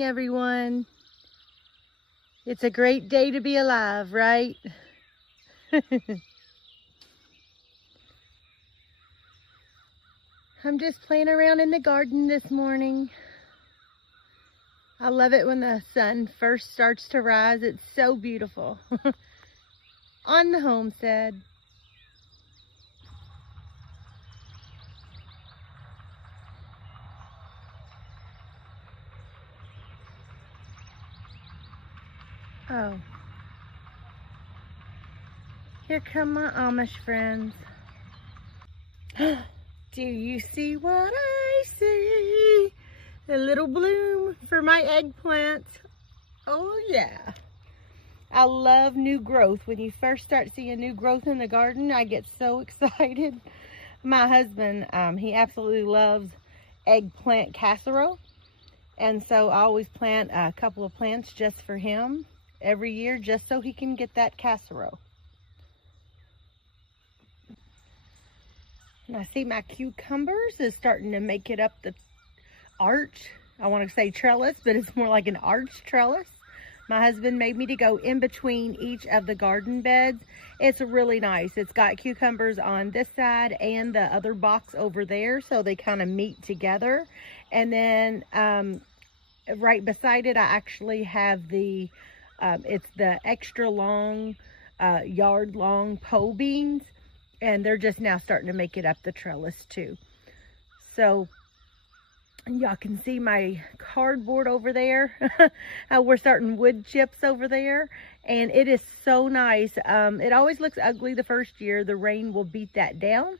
morning, everyone. It's a great day to be alive, right? I'm just playing around in the garden this morning. I love it when the sun first starts to rise. It's so beautiful. On the homestead. Oh, here come my Amish friends. Do you see what I see? A little bloom for my eggplants. Oh yeah. I love new growth. When you first start seeing new growth in the garden, I get so excited. My husband, he absolutely loves eggplant casserole. And so I always plant a couple of plants just for him every year, just so he can get that casserole. And I see my cucumbers is starting to make it up the arch. I want to say trellis, but it's more like an arch trellis. My husband made me to go in between each of the garden beds. It's really nice. It's got cucumbers on this side and the other box over there, so they kind of meet together. And then right beside it, I actually have the it's the extra long, yard long pole beans, and they're just now starting to make it up the trellis too. So y'all can see my cardboard over there. We're starting wood chips over there, and it is so nice. It always looks ugly the first year. The rain will beat that down,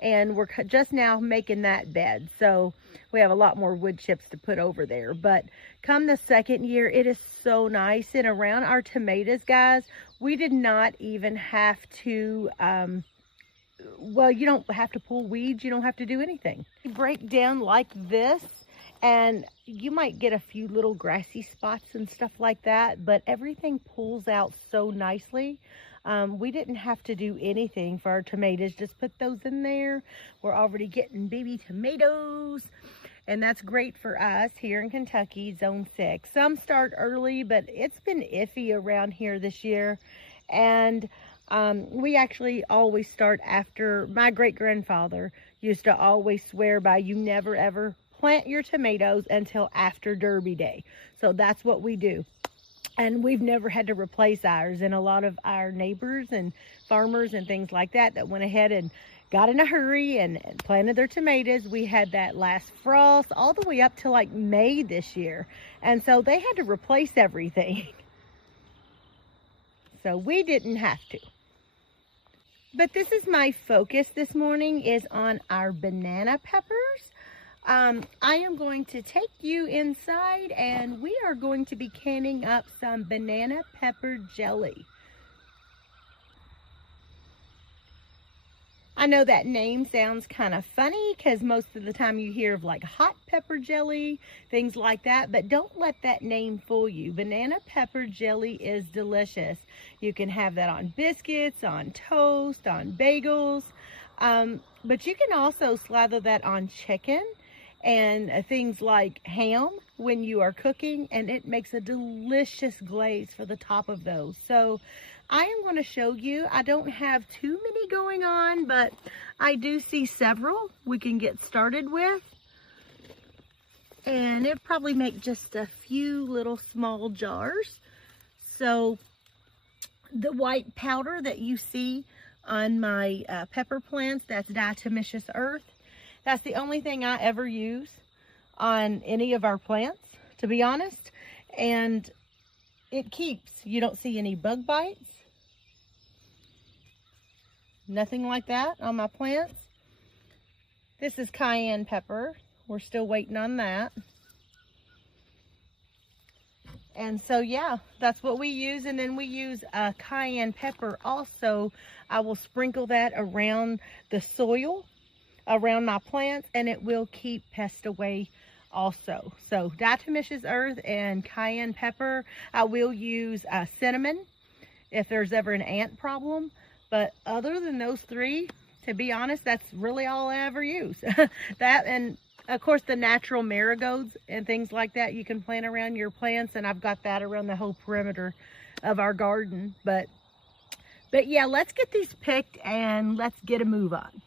and we're just now making that bed, so we have a lot more wood chips to put over there. But come the second year, it is so nice. And around our tomatoes, guys, we did not even have to well, you don't have to pull weeds. You don't have to do anything. You break down like this, and you might get a few little grassy spots and stuff like that, but everything pulls out so nicely. We didn't have to do anything for our tomatoes. Just put those in there. We're already getting baby tomatoes, and that's great for us here in Kentucky, Zone 6. Some start early, but it's been iffy around here this year, and we actually always start after. My great-grandfather used to always swear by, you never ever plant your tomatoes until after Derby Day. So that's what we do. And we've never had to replace ours. And a lot of our neighbors and farmers and things like that went ahead and got in a hurry and planted their tomatoes. We had that last frost all the way up to like May this year. And so they had to replace everything. So we didn't have to. But this is my focus this morning, is on our banana peppers. I am going to take you inside, and we are going to be canning up some banana pepper jelly. I know that name sounds kind of funny because most of the time you hear of like hot pepper jelly, things like that, but don't let that name fool you. Banana pepper jelly is delicious. You can have that on biscuits, on toast, on bagels, but you can also slather that on chicken and things like ham when you are cooking, and it makes a delicious glaze for the top of those. So I am going to show you. I don't have too many going on, but I do see several we can get started with. And it'll probably make just a few little small jars. So the white powder that you see on my pepper plants, that's diatomaceous earth. That's the only thing I ever use on any of our plants, to be honest. And it keeps. You don't see any bug bites. Nothing like that on my plants. This is cayenne pepper. We're still waiting on that. And so, yeah, that's what we use. And then we use cayenne pepper also. I will sprinkle that around the soil, around my plants, and it will keep pests away also. So diatomaceous earth and cayenne pepper. I will use cinnamon if there's ever an ant problem. But other than those three, to be honest, that's really all I ever use. That, and of course, the natural marigolds and things like that you can plant around your plants, and I've got that around the whole perimeter of our garden. But yeah, let's get these picked and let's get a move on.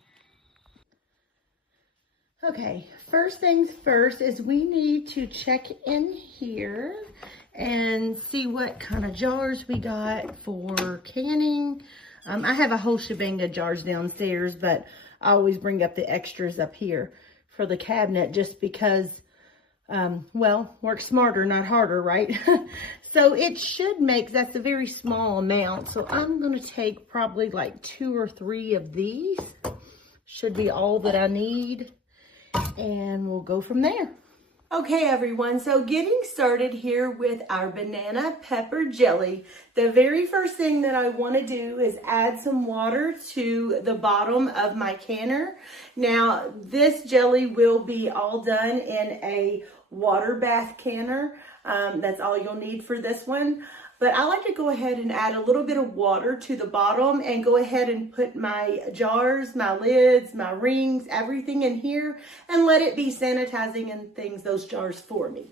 Okay, first things first is we need to check in here and see what kind of jars we got for canning. I have a whole shebang of jars downstairs, but I always bring up the extras up here for the cabinet just because, well, work smarter, not harder, right? So it should make, that's a very small amount. So I'm going to take probably like 2 or 3 of these. Should be all that I need. And we'll go from there. Okay, everyone, so getting started here with our banana pepper jelly. The very first thing that I want to do is add some water to the bottom of my canner. Now, this jelly will be all done in a water bath canner. That's all you'll need for this one. But I like to go ahead and add a little bit of water to the bottom and go ahead and put my jars, my lids, my rings, everything in here and let it be sanitizing and things, those jars for me.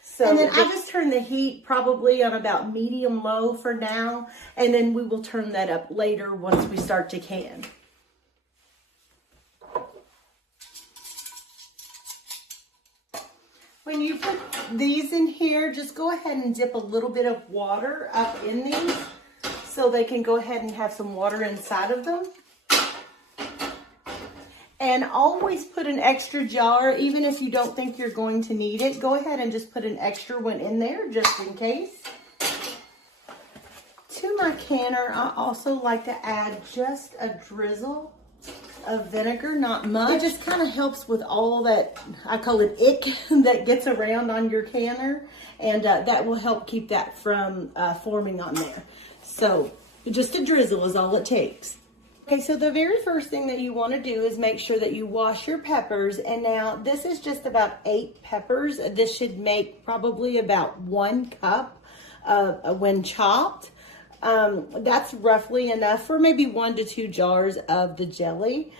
So, and then I just turn the heat probably on about medium low for now, and then we will turn that up later once we start to can. When you put these in here, just go ahead and dip a little bit of water up in these so they can go ahead and have some water inside of them. And always put an extra jar, even if you don't think you're going to need it. Go ahead and just put an extra one in there just in case. To my canner, I also like to add just a drizzle of vinegar, not much. It just kind of helps with all that, I call it ick, that gets around on your canner, and that will help keep that from forming on there. So just a drizzle is all it takes. Okay, so the very first thing that you want to do is make sure that you wash your peppers. And now this is just about 8 peppers. This should make probably about 1 cup when chopped. That's roughly enough for maybe 1 to 2 jars of the jelly.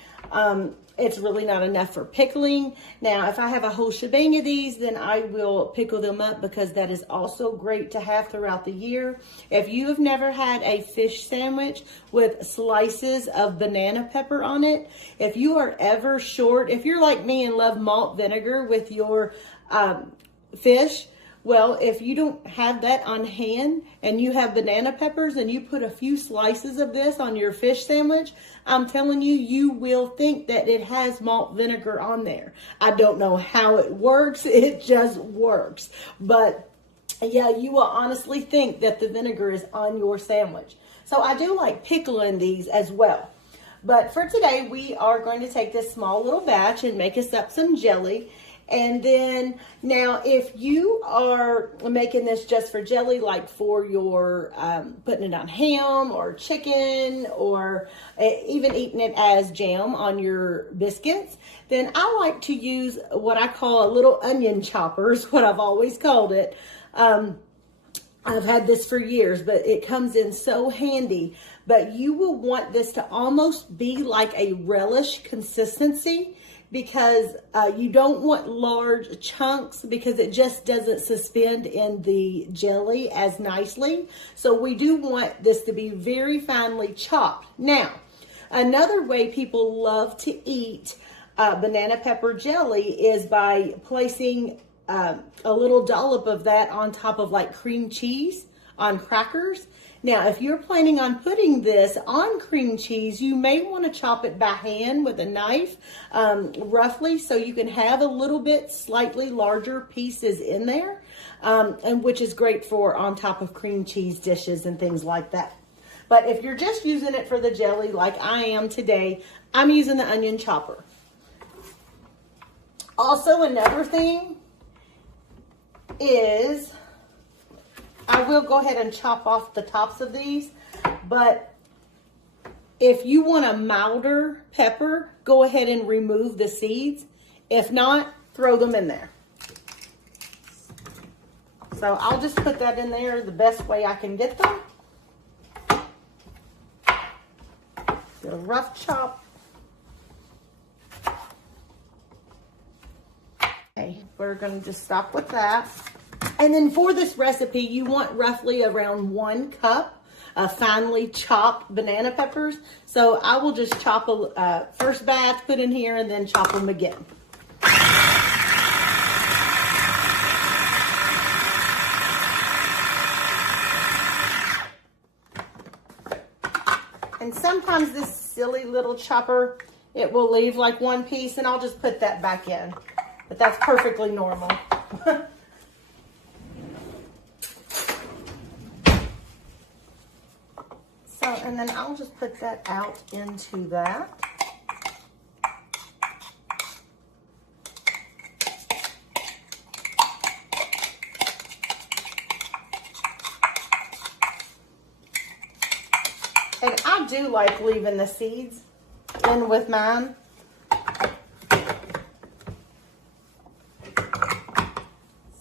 It's really not enough for pickling. Now, if I have a whole shebang of these, then I will pickle them up because that is also great to have throughout the year. If you have never had a fish sandwich with slices of banana pepper on it, if you are ever short, if you're like me and love malt vinegar with your fish, well, if you don't have that on hand and you have banana peppers and you put a few slices of this on your fish sandwich, I'm telling you, you will think that it has malt vinegar on there. I don't know how it works. It just works. But yeah, you will honestly think that the vinegar is on your sandwich. So I do like pickling these as well. But for today, we are going to take this small little batch and make us up some jelly. And then now if you are making this just for jelly, like for your putting it on ham or chicken or even eating it as jam on your biscuits, then I like to use what I call a little onion chopper, is what I've always called it. I've had this for years, but it comes in so handy. But you will want this to almost be like a relish consistency, because you don't want large chunks because it just doesn't suspend in the jelly as nicely. So we do want this to be very finely chopped. Now, another way people love to eat banana pepper jelly is by placing a little dollop of that on top of like cream cheese on crackers. Now, if you're planning on putting this on cream cheese, you may want to chop it by hand with a knife, roughly, so you can have a little bit slightly larger pieces in there, and which is great for on top of cream cheese dishes and things like that. But if you're just using it for the jelly like I am today, I'm using the onion chopper. Also, another thing is, I will go ahead and chop off the tops of these, but if you want a milder pepper, go ahead and remove the seeds. If not, throw them in there. So I'll just put that in there the best way I can get them. Get a rough chop. we're going to just stop with that. And then for this recipe, you want roughly around 1 cup of finely chopped banana peppers. So I will just chop a first batch, put in here, and then chop them again. And sometimes this silly little chopper, it will leave like 1 piece, and I'll just put that back in. But that's perfectly normal. So, and then I'll just put that out into that. And I do like leaving the seeds in with mine.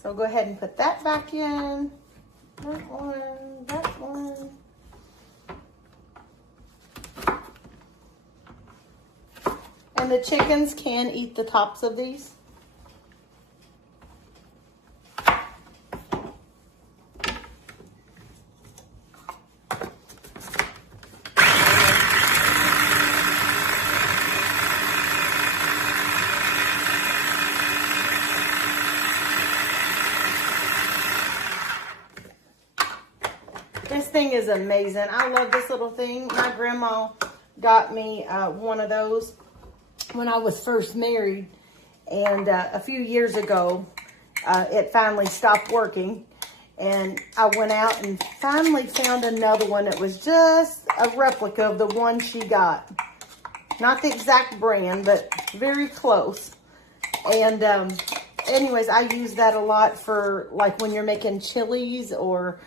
So go ahead and put that back in. That one, that one. And the chickens can eat the tops of these. This thing is amazing. I love this little thing. My grandma got me one of those when I was first married, and a few years ago it finally stopped working, and I went out and finally found another one that was just a replica of the one she got. Not the exact brand, but very close. And anyways, I use that a lot for like when you're making chilies or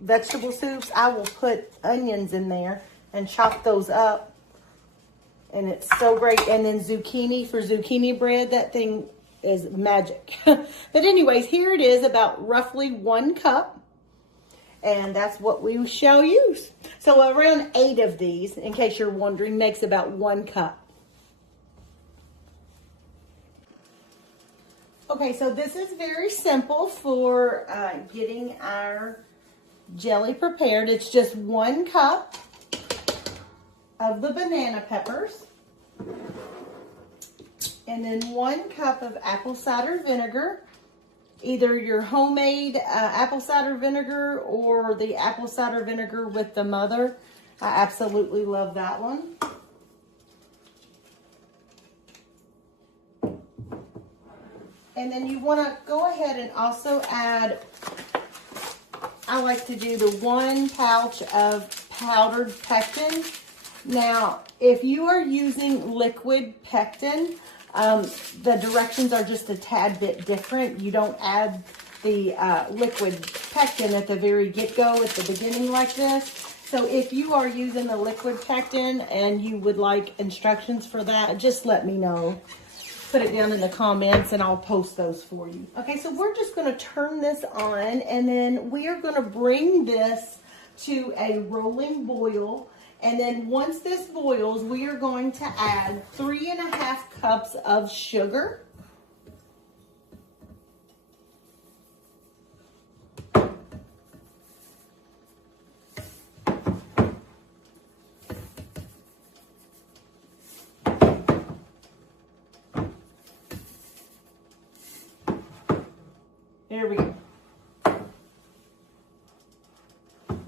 vegetable soups. I will put onions in there and chop those up. And it's so great. And then zucchini for zucchini bread. That thing is magic. But anyways, here it is, about roughly 1 cup. And that's what we shall use. So around 8 of these, in case you're wondering, makes about 1 cup. Okay, so this is very simple for getting our jelly prepared. It's just 1 cup of the banana peppers, and then 1 cup of apple cider vinegar, either your homemade apple cider vinegar or the apple cider vinegar with the mother. I absolutely love that one. And then you want to go ahead and also add, I like to do the 1 pouch of powdered pectin. Now, if you are using liquid pectin, the directions are just a tad bit different. You don't add the liquid pectin at the very get-go, at the beginning like this. So if you are using the liquid pectin and you would like instructions for that, just let me know. Put it down in the comments and I'll post those for you. Okay, so we're just going to turn this on, and then we are going to bring this to a rolling boil. And then once this boils, we are going to add 3.5 cups of sugar. There we go.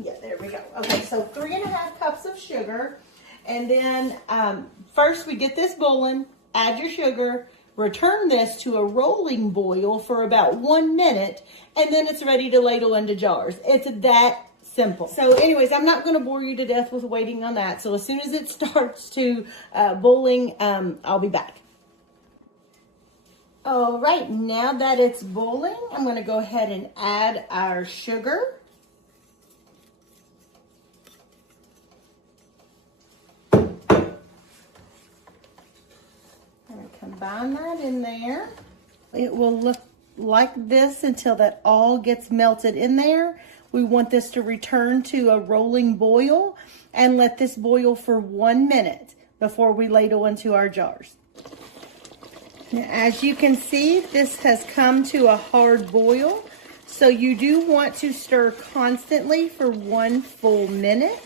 Yeah, there we go. Okay, so 3.5 cups of sugar. And then first we get this boiling, add your sugar, return this to a rolling boil for about 1 minute, and then it's ready to ladle into jars. It's that simple. So anyways, I'm not going to bore you to death with waiting on that. So as soon as it starts to boiling, I'll be back. All right, now that it's boiling, I'm going to go ahead and add our sugar. I'm going to combine that in there. It will look like this until that all gets melted in there. We want this to return to a rolling boil and let this boil for 1 minute before we ladle into our jars. Now, as you can see, this has come to a hard boil. So you do want to stir constantly for 1 full minute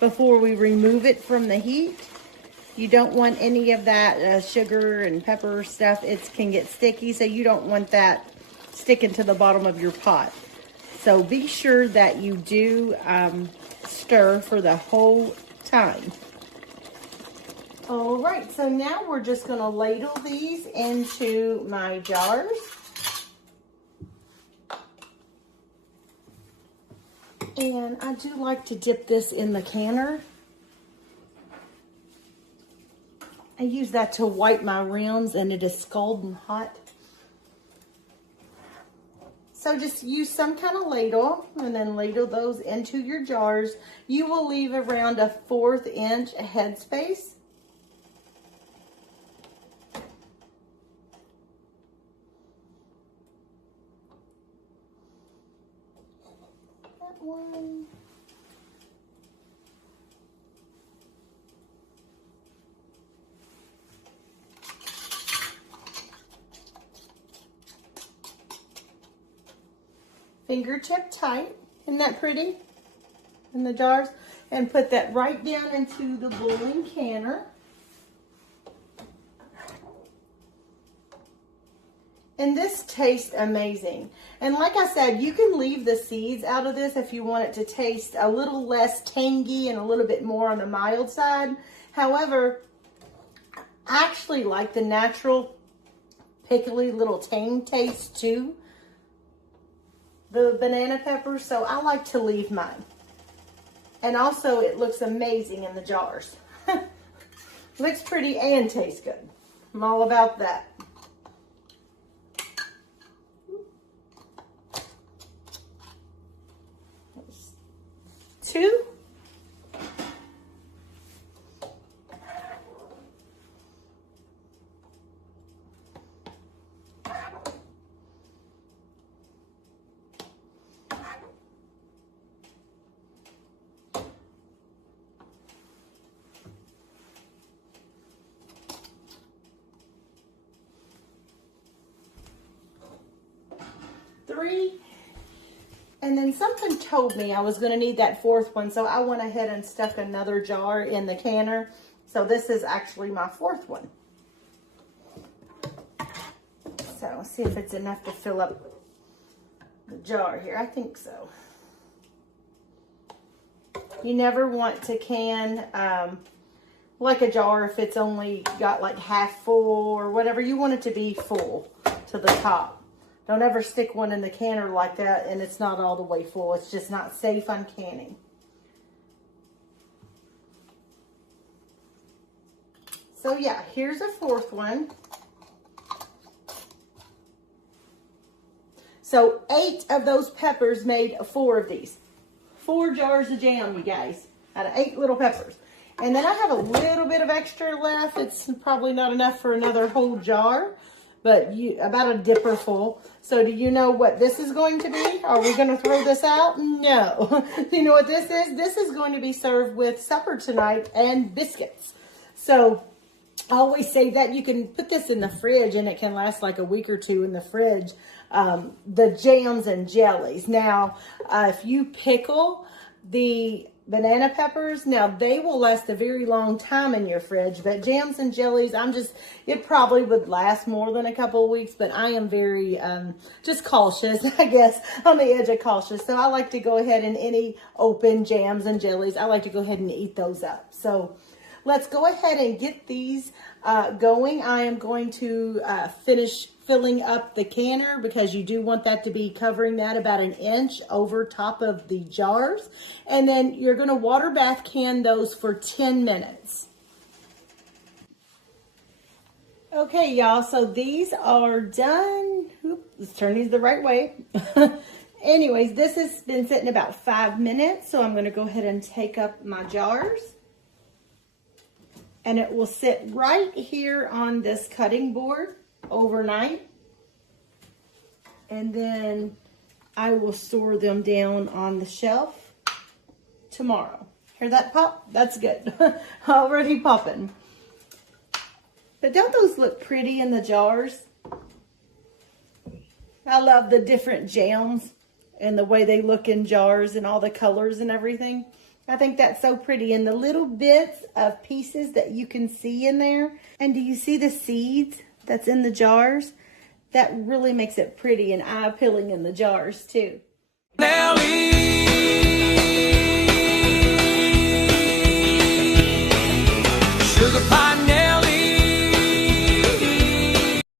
before we remove it from the heat. You don't want any of that sugar and pepper stuff. It can get sticky, so you don't want that sticking to the bottom of your pot. So be sure that you do stir for the whole time. All right, so now we're just gonna ladle these into my jars. And I do like to dip this in the canner. I use that to wipe my rims, and it is scalding hot. So just use some kind of ladle and then ladle those into your jars. You will leave around a 1/4 inch headspace. That one. Fingertip tight. Isn't that pretty? In the jars. And put that right down into the boiling canner. And this tastes amazing. And like I said, you can leave the seeds out of this if you want it to taste a little less tangy and a little bit more on the mild side. However, I actually like the natural pickly little tang taste too. The banana peppers, so I like to leave mine. And also it looks amazing in the jars. Looks pretty and tastes good. I'm all about that. There's 2. And then something told me I was going to need that 4th one, so I went ahead and stuck another jar in the canner. So this is actually my 4th one. So let's see if it's enough to fill up the jar here. I think so. You never want to can like a jar if it's only got like half full or whatever. You want it to be full to the top. Don't ever stick one in the canner like that and it's not all the way full. It's just not safe on canning. So yeah, here's a 4th one. So 8 of those peppers made 4 of these. 4 jars of jam, you guys, out of 8 little peppers. And then I have a little bit of extra left. It's probably not enough for another whole jar, but about a dipper full. So do you know what this is going to be? Are we going to throw this out? No. Do you know what this is? This is going to be served with supper tonight and biscuits. So I always say that you can put this in the fridge and it can last like a week or 2 in the fridge. The jams and jellies. Now, if you pickle the banana peppers, now they will last a very long time in your fridge, but jams and jellies, it probably would last more than a couple of weeks, but I am very just cautious, I guess, on the edge of cautious. So I like to go ahead and any open jams and jellies, I like to go ahead and eat those up. So let's go ahead and get these going. I am going to finish filling up the canner because you do want that to be covering that about 1 inch over top of the jars. And then you're going to water bath can those for 10 minutes. Okay, y'all, so these are done. Let's turn these the right way. Anyways, this has been sitting about 5 minutes, so I'm going to go ahead and take up my jars. And it will sit right here on this cutting board overnight. And then I will store them down on the shelf tomorrow. Hear that pop? That's good. Already popping. But don't those look pretty in the jars? I love the different jams and the way they look in jars and all the colors and everything. I think that's so pretty. And the little bits of pieces that you can see in there. And do you see the seeds that's in the jars? That really makes it pretty and eye-appealing in the jars too. Sugar pie.